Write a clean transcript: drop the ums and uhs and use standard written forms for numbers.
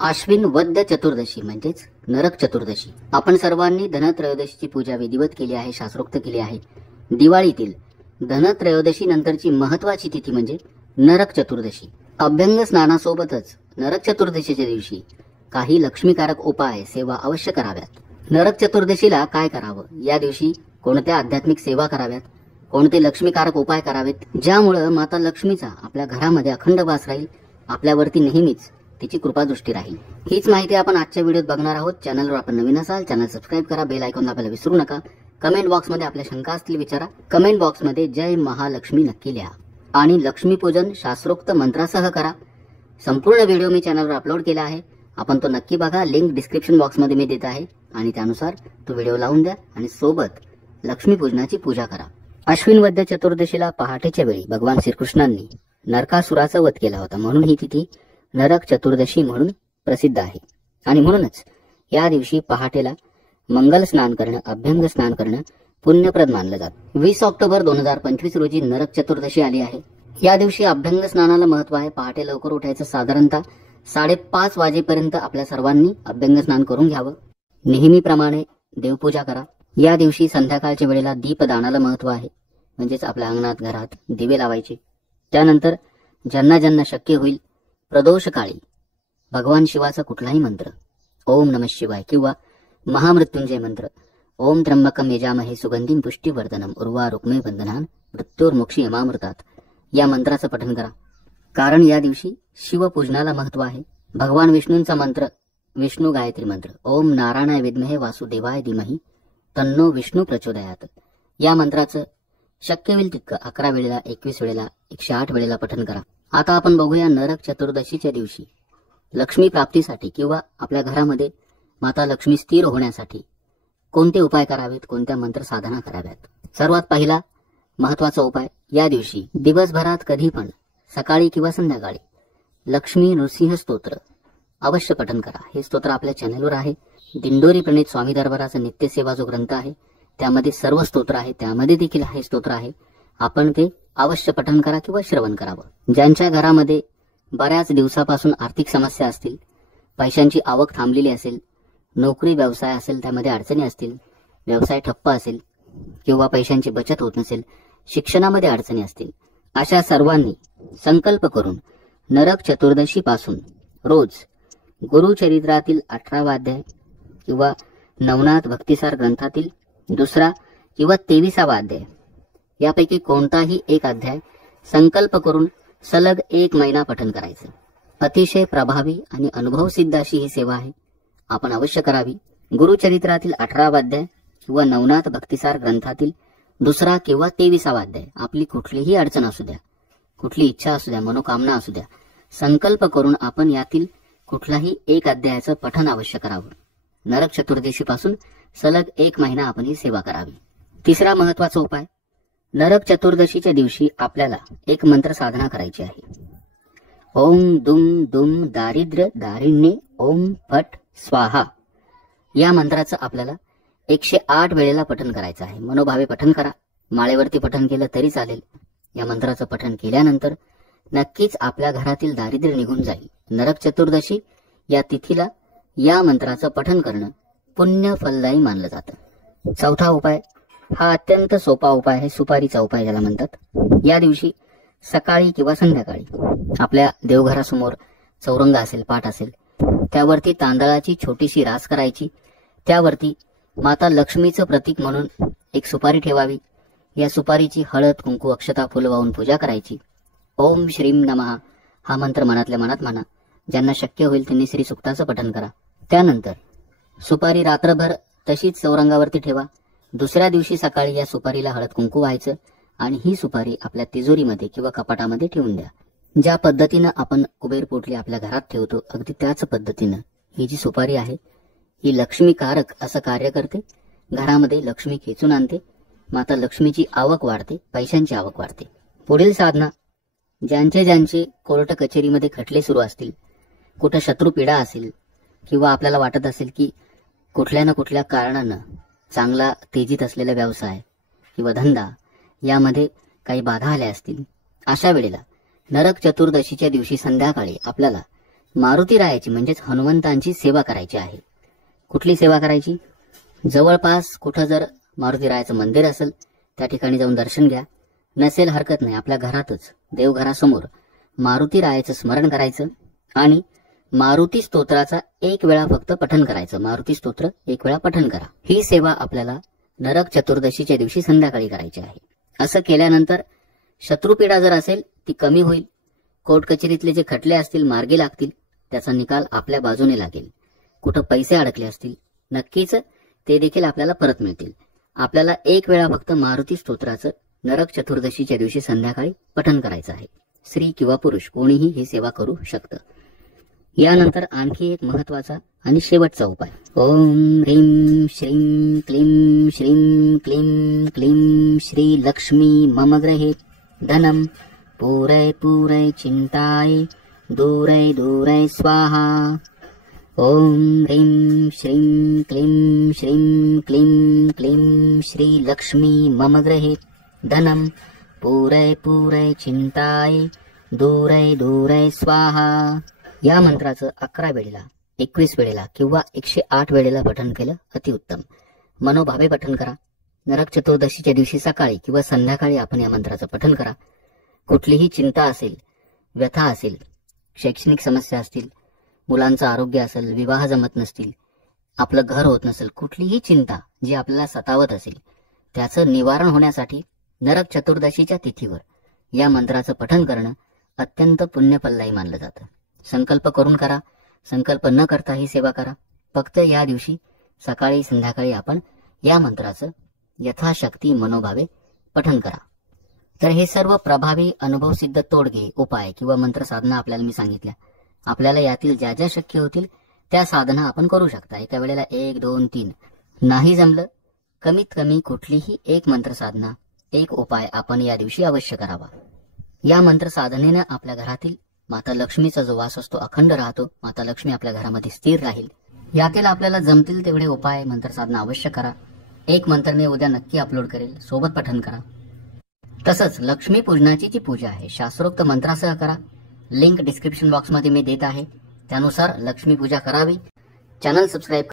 आश्विन वद्य चतुर्दशी म्हणजेच नरक चतुर्दशी. आपण सर्वांनी धनत्रयोदशीची पूजा विधिवत केली आहे, शास्त्रोक्त केली आहे. दिवाळीतील धनत्रयोदशी नंतरची महत्वाची तिथी म्हणजे नरक चतुर्दशी. अभ्यंग स्नानासोबतच नरक चतुर्दशीच्या दिवशी काही लक्ष्मीकारक उपाय सेवा अवश्य कराव्यात. नरक चतुर्दशीला काय करावं, या दिवशी कोणत्या आध्यात्मिक सेवा कराव्यात, कोणते लक्ष्मीकारक उपाय करावेत, ज्यामुळे माता लक्ष्मीचा आपल्या घरामध्ये अखंड वास राहील, आपल्यावरती नेहमीच तिची कृपादृष्टी राहील. हीच माहिती आपण आजच्या व्हिडिओत बघणार आहोत. चॅनलवर आपण नवीन असाल चॅनल सबस्क्राईब करा, बेल आयकॉन दाबायला विसरू नका. कमेंट बॉक्समध्ये आपल्या शंका असतील विचारा. कमेंट बॉक्समध्ये जय महालक्ष्मी नक्की लिहा आणि लक्ष्मीपूजन शास्त्रोक्त मंत्रासह करा. संपूर्ण व्हिडिओ मी चॅनलवर अपलोड केला आहे, आपण तो नक्की बघा. लिंक डिस्क्रिप्शन बॉक्समध्ये मी देत आहे आणि त्यानुसार तो व्हिडिओ लावून द्या आणि सोबत लक्ष्मीपूजनाची पूजा करा. अश्विन वद्य चतुर्दशीला पहाटेच्या वेळी भगवान श्रीकृष्णांनी नरकासुराचा वध केला होता, म्हणून ही तिथी नरक चतुर्दशी म्हणून प्रसिद्ध आहे. आणि म्हणूनच या दिवशी पहाटेला मंगल स्नान करणं, अभ्यंग स्नान करणं पुण्यप्रद मानलं जातं. 20 ऑक्टोबर 2025 रोजी नरक चतुर्दशी आली आहे. या दिवशी अभ्यंग स्नानाला महत्व आहे. पहाटे लवकर उठायचं, साधारणतः 5:30 वाजेपर्यंत आपल्या सर्वांनी अभ्यंग स्नान करून घ्यावं. नेहमीप्रमाणे देवपूजा करा. या दिवशी संध्याकाळच्या वेळेला दीपदानाला महत्व आहे, म्हणजेच आपल्या अंगणात घरात दिवे लावायचे. त्यानंतर ज्यांना ज्यांना शक्य होईल प्रदोष काळी भगवान शिवाचा कुठलाही मंत्र, ओम नमः शिवाय किंवा महामृत्युंजय मंत्र, ओम त्र्यंबकम यजामहे सुगंधिं पुष्टिवर्धनम उर्वा रुक्मे बंधनान मृत्युर्मोक्षी यमामृतात, या मंत्राचं पठण करा. कारण या दिवशी शिवपूजनाला महत्व आहे. भगवान विष्णूंचा मंत्र विष्णू गायत्री मंत्र, ओम नारायणाय विद्महे वासुदेवाय धीमहि तन्नो विष्णू प्रचोदयात, या मंत्राचं शक्य होईल तितकं 11 वेळेला, 21 वेळेला, 108 वेळेला पठण करा. आता आपण बघूया नरक चतुर्दशीच्या दिवशी लक्ष्मी प्राप्तीसाठी किंवा आपल्या घरामध्ये माता लक्ष्मी स्थिर होण्यासाठी कोणते उपाय करावेत, कोणत्या मंत्र साधना कराव्यात. सर्वात पहिला महत्वाचा उपाय, या दिवशी दिवसभरात कधी पण सकाळी किंवा संध्याकाळी लक्ष्मी नृसिंह स्तोत्र अवश्य पठण करा. हे स्तोत्र आपल्या चॅनलवर आहे. दिंडोरी प्रणित स्वामी दरबाराचा नित्यसेवा जो ग्रंथ आहे त्यामध्ये सर्व स्तोत्र आहे, त्यामध्ये देखील हे स्तोत्र आहे. आपण ते अवश्य पठण करा किंवा श्रवण करावं. ज्यांच्या घरामध्ये बऱ्याच दिवसापासून आर्थिक समस्या असतील, पैशांची आवक थांबलेली असेल, नोकरी व्यवसाय असेल त्यामध्ये अडचणी असतील, व्यवसाय ठप्प असेल किंवा पैशांची बचत होत नसेल, शिक्षणामध्ये अडचणी असतील, अशा सर्वांनी संकल्प करून नरक चतुर्दशी पासून रोज गुरुचरित्रातील 18वा अध्याय किंवा नवनाथ भक्तिसार ग्रंथातील 2रा किंवा 23वा अध्याय यापैकी कोणताही एक अध्याय संकल्प करून सलग 1 महिना पठण करायचं. अतिशय प्रभावी आणि अनुभवसिद्ध अशी ही सेवा आहे, आपण अवश्य करावी. गुरुचरित्रातील 18वा अध्याय किंवा नवनाथ भक्तिसार ग्रंथातील 2रा किंवा 23वा अध्याय, आपली कुठलीही अडचण असू द्या, कुठली इच्छा असू द्या, मनोकामना असू द्या, संकल्प करून आपण यातील कुठलाही एक अध्यायाचं पठण अवश्य करावं. नरक चतुर्दशी पासून सलग 1 महिना आपण ही सेवा करावी. तिसरा महत्वाचा उपाय, नरक चतुर्दशीच्या दिवशी आपल्याला एक मंत्र साधना करायची आहे. ओम दुम दुम दारिद्र्य दारिण्ये ओम फट स्वाहा, या मंत्राचं आपल्याला 108 वेळेला पठण करायचं आहे. मनोभावे पठण करा, माळेवरती पठण केलं तरी चालेल. या मंत्राचं पठण केल्यानंतर नक्कीच आपल्या घरातील दारिद्र्य निघून जाईल. नरक चतुर्दशी या तिथीला या मंत्राचं पठण करणं पुण्य फलदायी मानलं जातं. चौथा उपाय, हा अत्यंत सोपा उपाय आहे, सुपारीचा उपाय ज्याला म्हणतात. या दिवशी सकाळी किंवा संध्याकाळी आपल्या देवघरासमोर चौरंग असेल, पाट असेल, त्यावरती तांदळाची छोटीशी रास करायची. त्यावरती माता लक्ष्मीचं प्रतीक म्हणून एक सुपारी ठेवावी. या सुपारीची हळद, कुंकू, अक्षता, फुल वाहून पूजा करायची. ओम श्रीम नमः हा मंत्र मनातल्या मनात म्हणा. ज्यांना शक्य होईल त्यांनी श्री सुक्ताचं पठण करा. त्यानंतर सुपारी रात्रभर तशीच चौरंगावरती ठेवा. दुसऱ्या दिवशी सकाळी या सुपारीला हळद कुंकू व्हायचं आणि ही सुपारी आपल्या तिजोरीमध्ये किंवा कपाटामध्ये ठेवून द्या. ज्या पद्धतीनं आपण कुबेर पोटली आपल्या घरात ठेवतो, अगदी त्याच पद्धतीनं ही जी सुपारी आहे ही लक्ष्मीकारक असं कार्य करते. घरामध्ये लक्ष्मी खेचून आणते, माता लक्ष्मीची आवक वाढते, पैशांची आवक वाढते. पुढील साधना, ज्यांचे कोर्ट कचेरीमध्ये खटले सुरू असतील, कुठं शत्रुपीडा असेल किंवा आपल्याला वाटत असेल की कुठल्या ना कुठल्या कारणानं चांगला तेजीत असलेला व्यवसाय किंवा धंदा यामध्ये काही बाधा आल्या असतील, अशा वेळेला नरक चतुर्दशीच्या दिवशी संध्याकाळी आपल्याला मारुती रायाची म्हणजेच हनुमंतांची सेवा करायची आहे. कुठली सेवा करायची? जवळपास कुठं जर मारुती रायाचं मंदिर असेल त्या ठिकाणी जाऊन दर्शन घ्या. नसेल हरकत नाही, आपल्या घरातच देवघरासमोर मारुती रायाचं स्मरण करायचं आणि मारुती स्तोत्राचा एक वेळा फक्त पठण करायचं. मारुती स्तोत्र एक वेळा पठण करा. ही सेवा आपल्याला नरक चतुर्दशीच्या दिवशी संध्याकाळी करायची आहे. असं केल्यानंतर शत्रुपीडा जर असेल ती कमी होईल. कोर्ट कचेरीतले जे खटले असतील मार्गी लागतील, त्याचा निकाल आपल्या बाजूने लागेल. कुठं पैसे अडकले असतील नक्कीच ते देखील आपल्याला परत मिळतील. आपल्याला एक वेळा फक्त मारुती स्तोत्राचं नरक चतुर्दशीच्या दिवशी संध्याकाळी पठण करायचं आहे. स्त्री किंवा पुरुष कोणीही ही सेवा करू शकतं. यानंतर आणखी एक महत्वाचा आणि शेवटचा उपाय. ओम ह्रीं श्रीं क्लीं श्रीं क्लीं क्लीं श्री लक्ष्मी मम ग्रहे धनम पूरै पूरै चिंताय दूरै दूरै स्वाहा. ओम ह्रीं श्रीं क्लीं श्रीं क्लीं क्लीं श्री लक्ष्मी मम ग्रहे धनम पूरै पूरै चिंताय दूरै दूरै स्वाहा. या मंत्राचं 11 वेळेला, 21 वेळेला किंवा 108 वेळेला पठण केलं अतिउत्तम. मनोभावे पठण करा. नरक चतुर्दशीच्या दिवशी सकाळी किंवा संध्याकाळी आपण या मंत्राचं पठण करा. कुठलीही चिंता असेल, व्यथा असेल, शैक्षणिक समस्या असतील, मुलांचं आरोग्य असेल, विवाह जमत नसतील, आपलं घर होत नसेल, कुठलीही चिंता जी आपल्याला सतावत असेल त्याचं निवारण होण्यासाठी नरक चतुर्दशीच्या तिथीवर या मंत्राचं पठण करणं अत्यंत पुण्यफलदायी मानलं जातं. संकल्प करून करा. संकल्प न करता ही सेवा करा. फक्त या दिवशी सकाळी संध्याकाळी आपण या मंत्राचं यथाशक्ती मनोभावे पठण करा. तर हे सर्व प्रभावी अनुभवसिद्ध तोडगे, उपाय किंवा मंत्र साधना आपल्याला मी सांगितल्या. आपल्याला यातील ज्या ज्या शक्य होतील त्या साधना आपण करू शकता. एका वेळेला 1, 2, 3 नाही जमलं, कमीत कमी कुठलीही एक मंत्र साधना, एक उपाय आपण या दिवशी अवश्य करावा. या मंत्र साधनेनं आपल्या घरातील माता लक्ष्मीचा जो वास असतो अखंड राहतो. माता लक्ष्मी आपल्या घरामध्ये स्थिर राहील. यातील आपल्याला जमतील तेवढे उपाय मंत्र साधना अवश्य करा. एक मंत्र मी उद्या नक्की अपलोड करेल, सोबत पठण करा. तसंच लक्ष्मी पूजनाची जी पूजा आहे शास्त्रोक्त मंत्रासह करा. लिंक डिस्क्रिप्शन बॉक्समध्ये मी देत आहे. त्यानुसार लक्ष्मी पूजा करावी. Channel subscribe